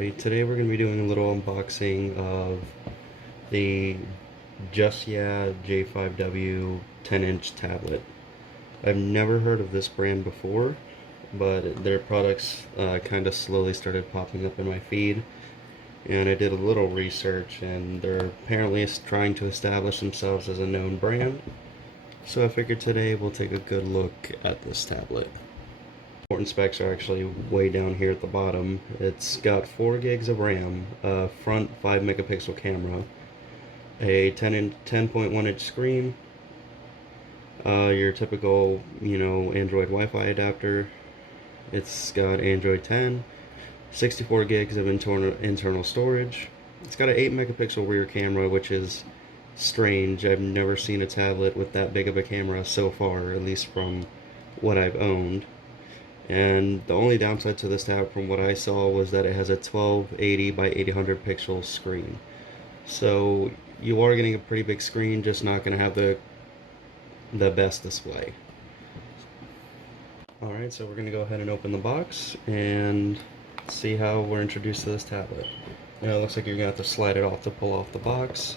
everybody. Today we're going to be doing a little unboxing of the JUSYEA J5-W 10-inch tablet. I've never heard of this brand before, but their products kind of slowly started popping up in my feed, and I did a little research, and they're apparently trying to establish themselves as a known brand. So I figured today we'll take a good look at this tablet. Important specs are actually way down here at the bottom. It's got 4 gigs of RAM, a front 5 megapixel camera, a 10.1 inch screen, your typical, Android Wi-Fi adapter. It's got Android 10, 64 gigs of internal storage. It's got an 8 megapixel rear camera, which is strange. I've never seen a tablet with that big of a camera so far, at least from what I've owned. And the only downside to this tab from what I saw was that it has a 1280 by 800 pixel screen. So you are getting a pretty big screen, just not going to have the best display. Alright, so we're going to go ahead and open the box and see how we're introduced to this tablet. Now it looks like you're going to have to slide it off to pull off the box.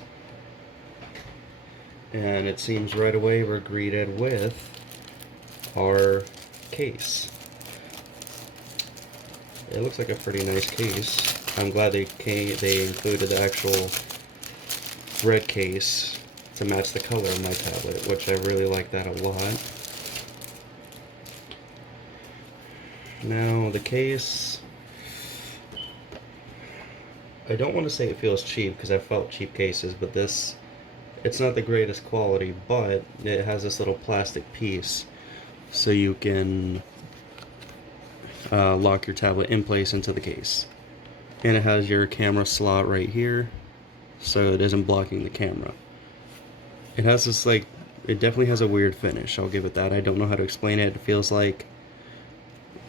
And it seems right away we're greeted with our case. It looks like a pretty nice case. I'm glad they included the actual red case to match the color of my tablet, which I really like that a lot. Now the case, I don't want to say it feels cheap because I've felt cheap cases, but this, it's not the greatest quality, but it has this little plastic piece so you can lock your tablet in place into the case. And it has your camera slot right here, so it isn't blocking the camera. It has this, it definitely has a weird finish, I'll give it that. I don't know how to explain it. It feels like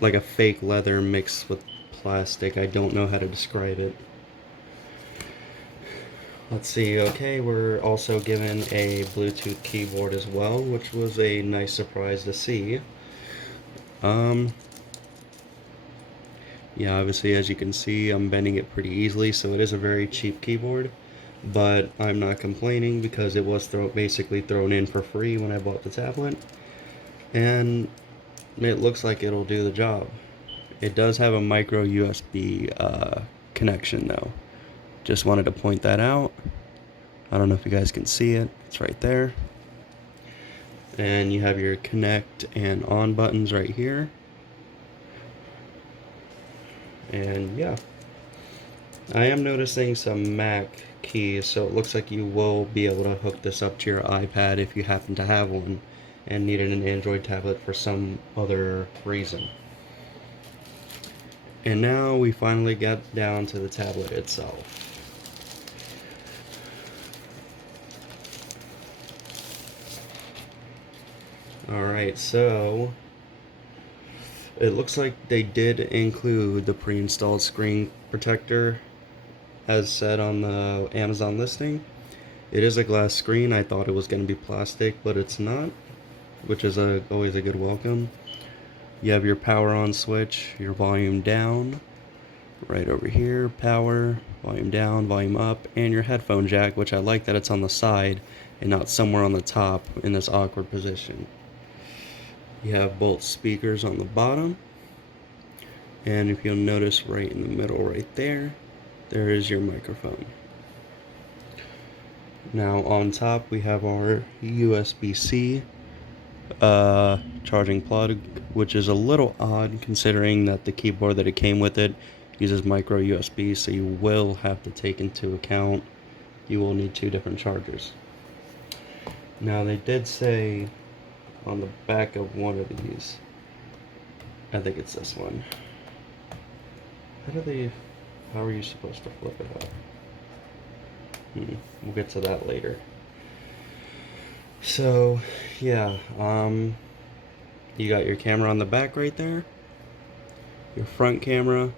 a fake leather mixed with plastic. I don't know how to describe it. Let's see, okay, we're also given a Bluetooth keyboard as well, which was a nice surprise to see. Yeah, obviously, as you can see, I'm bending it pretty easily, so it is a very cheap keyboard, but I'm not complaining because it was basically thrown in for free when I bought the tablet, and it looks like it'll do the job. It does have a micro USB connection though. Just wanted to point that out. I don't know if you guys can see it. It's right there. And you have your connect and on buttons right here. And yeah, I am noticing some Mac keys, so it looks like you will be able to hook this up to your iPad if you happen to have one and needed an Android tablet for some other reason. And now we finally got down to the tablet itself. Alright, so it looks like they did include the pre-installed screen protector as said on the Amazon listing. It is a glass screen. I thought it was going to be plastic, but it's not, which is always a good welcome. You have your power on switch, your volume down, right over here, power, volume down, volume up, and your headphone jack, which I like that it's on the side and not somewhere on the top in this awkward position. You have both speakers on the bottom, and if you'll notice right in the middle right there, there is your microphone. Now on top we have our USB-C charging plug, which is a little odd considering that the keyboard that it came with it uses micro USB, so you will have to take into account you will need 2 different chargers. Now they did say on the back of one of these, I think it's this one, how are you supposed to flip it up? We'll get to that later. So yeah, you got your camera on the back right there, your front camera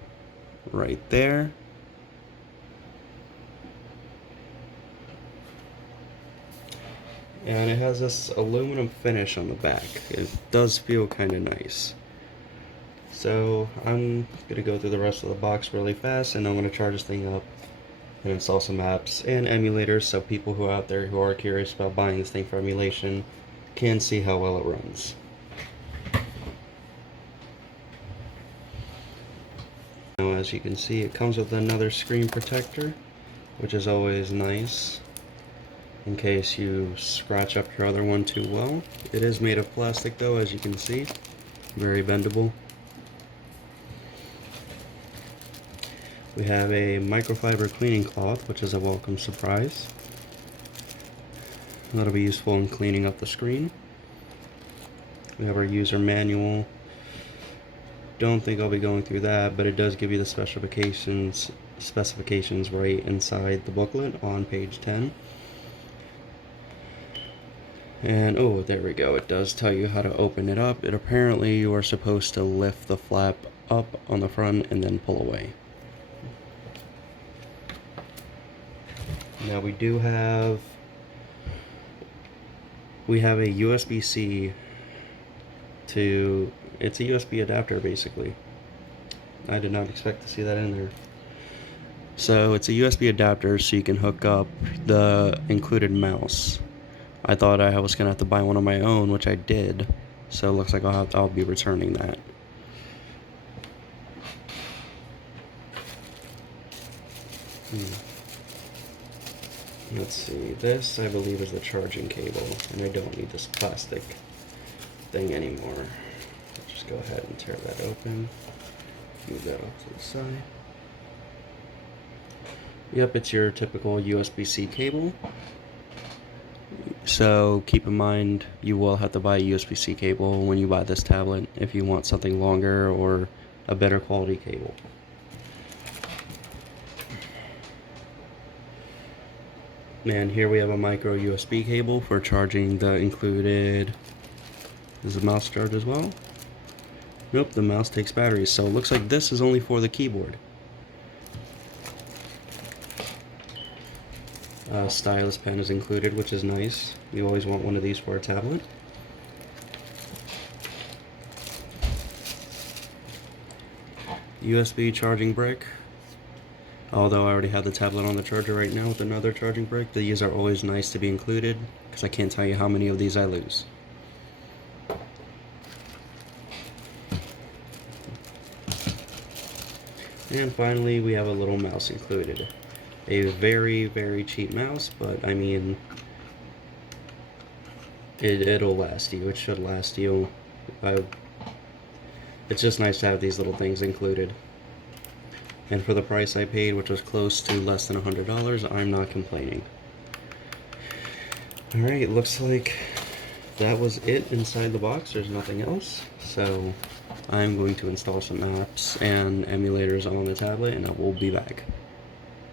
right there, and it has this aluminum finish on the back. It does feel kind of nice. So I'm gonna go through the rest of the box really fast, and I'm gonna charge this thing up and install some apps and emulators so people who are out there who are curious about buying this thing for emulation can see how well it runs. Now, as you can see, it comes with another screen protector, which is always nice in case you scratch up your other one too well. It is made of plastic though, as you can see, very bendable. We have a microfiber cleaning cloth, which is a welcome surprise. That'll be useful in cleaning up the screen. We have our user manual. Don't think I'll be going through that, but it does give you the specifications right inside the booklet on page 10. And oh, there we go. It does tell you how to open it up. Apparently you are supposed to lift the flap up on the front and then pull away. Now we have a USB-C to, it's a USB adapter basically. I did not expect to see that in there. So it's a USB adapter so you can hook up the included mouse. I thought I was gonna have to buy one on my own, which I did. So it looks like I'll be returning that. Let's see, this I believe is the charging cable, and I don't need this plastic thing anymore. Let's just go ahead and tear that open, move that off to the side. Yep, it's your typical USB-C cable. So keep in mind, you will have to buy a USB-C cable when you buy this tablet if you want something longer or a better quality cable. And here we have a micro USB cable for charging the included. Is the mouse charged as well? Nope, the mouse takes batteries, so it looks like this is only for the keyboard. Stylus pen is included, which is nice. You always want one of these for a tablet. USB charging brick. Although I already have the tablet on the charger right now with another charging brick, these are always nice to be included because I can't tell you how many of these I lose. And finally, we have a little mouse included. A very, very cheap mouse, but I mean, it'll last you. It should last you. It's just nice to have these little things included. And for the price I paid, which was close to less than $100, I'm not complaining. Alright, looks like that was it inside the box. There's nothing else. So I'm going to install some apps and emulators on the tablet, and I will be back.